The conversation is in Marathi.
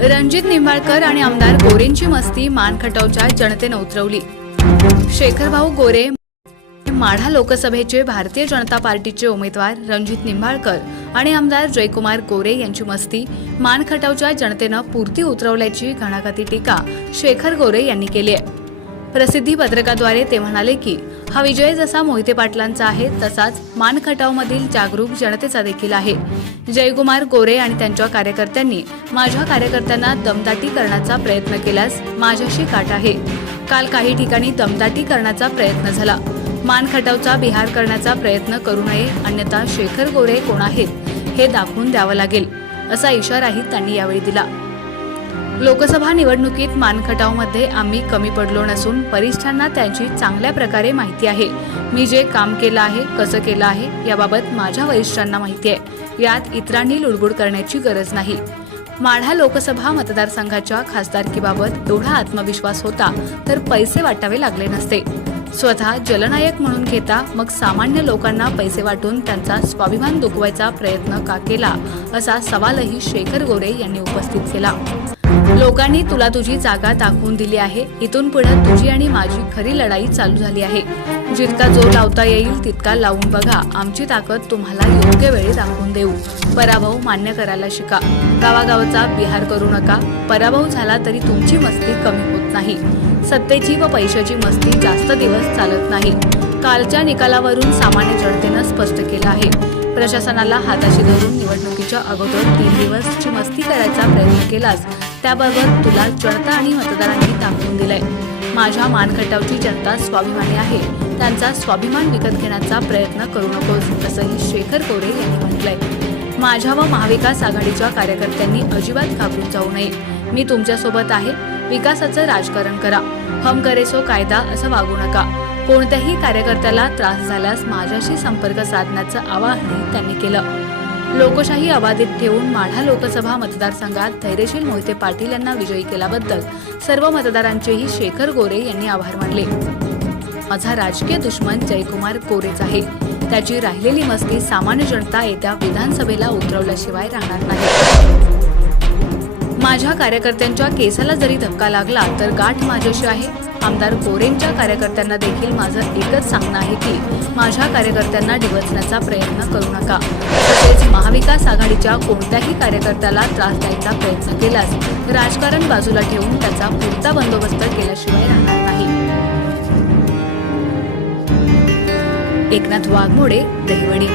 रणजित निंबाळकर आणि आमदार गोरेंची मस्ती मानखटावच्या जनतेनं उतरवली. शेखरभाऊ गोरे माढा लोकसभेचे भारतीय जनता पार्टीचे उमेदवार रणजित निंबाळकर आणि आमदार जयकुमार गोरे यांची मस्ती मानखटावच्या जनतेनं पुरती उतरवल्याची घणाघाती टीका शेखर गोरे यांनी केली आहे. प्रसिद्धी पत्रकाद्वारे ते म्हणाले की हा विजय जसा मोहिते पाटलांचा आहे तसाच मानखटावमधील जागरूक जनतेचा देखील आहे. जयकुमार गोरे आणि त्यांच्या कार्यकर्त्यांनी माझ्या कार्यकर्त्यांना दमदाटी करण्याचा प्रयत्न केल्यास माझ्याशी काट आहे. काल काही ठिकाणी दमदाटी करण्याचा प्रयत्न झाला. मानखटावचा बिहार करण्याचा प्रयत्न करू नये अन्यथा शेखर गोरे कोण आहेत हे दाखवून द्यावं लागेल असा इशाराही त्यांनी यावेळी दिला. लोकसभा निवडणुकीत मानखटावमध्ये आम्ही कमी पडलो नसून वरिष्ठांना त्यांची चांगल्या प्रकारे माहिती आहे. मी जे काम केलं आहे कसं केलं आहे याबाबत माझ्या वरिष्ठांना माहिती आहे. यात इतरांनी लुडबुड करण्याची गरज नाही. माढा लोकसभा मतदारसंघाच्या खासदारकीबाबत एवढा आत्मविश्वास होता तर पैसे वाटावे लागले नसते. स्वतः जलनायक म्हणून घेता मग सामान्य लोकांना पैसे वाटून त्यांचा स्वाभिमान दुखवायचा प्रयत्न का केला असा सवालही शेखर गोरे यांनी उपस्थित केला. लोकांनी तुला तुझी जागा दाखवून दिली आहे. इथून पुढे तुझी आणि माझी खरी लढाई चालू झाली आहे. जितका जोर लावता येईल तितका लावून बघा. आमची ताकद तुम्हाला योग्य वेळी दाखवून देऊ. पराभव मान्य करायला शिका. गावागावचा बिहार करू नका. पराभव झाला तरी तुमची मस्ती कमी होत नाही. सत्तेची व पैशाची मस्ती जास्त दिवस चालत नाही. कालच्या निकालावरून सामान्य जनतेनं स्पष्ट केलं आहे. प्रशासनाला हाताशी धरून निवडणुकीच्या अगोदर तीन दिवसची मस्ती करायचा प्रयत्न केलास. त्याबरोबर तुला जनता आणि मतदारांनी दाखवून दिलंय. माझ्या मानखटावची जनता स्वाभिमानी आहे. त्यांचा स्वाभिमान विकत घेण्याचा प्रयत्न करू नकोस असंही शेखर कोरे यांनी म्हटलंय. माझ्या व महाविकास आघाडीच्या कार्यकर्त्यांनी अजिबात घाबरून जाऊ नये. मी तुमच्यासोबत आहे. विकासाचं राजकारण करा. हम करेसो कायदा असं वागू नका. कोणत्याही कार्यकर्त्याला त्रास झाल्यास माझ्याशी संपर्क साधण्याचं आवाहनही त्यांनी केलं. लोकशाही अबाधित ठेवून माढा लोकसभा मतदारसंघात धैर्यशील मोहिते पाटील यांना विजयी केल्याबद्दल सर्व मतदारांचेही शेखर गोरे यांनी आभार मानले. माझा राजकीय दुश्मन जयकुमार कोरेच आहे. त्याची राहिलेली मस्ती सामान्य जनता येत्या विधानसभेला उतरवल्याशिवाय राहणार नाही. माझ्या कार्यकर्त्यांच्या केसाला जरी धक्का लागला तर गाठ माझ्याशी आहे. आमदार गोरेंच्या कार्यकर्त्यांना देखील माझं एकच सांगणं आहे की माझ्या कार्यकर्त्यांना डिवचण्याचा प्रयत्न करू नका. तसेच महाविकास आघाडीच्या कोणत्याही कार्यकर्त्याला त्रास द्यायचा प्रयत्न केलास राजकारण बाजूला ठेवून त्याचा पुढचा बंदोबस्त केल्याशिवाय राहणार नाही. एकनाथ वाघमोडे दहिवडी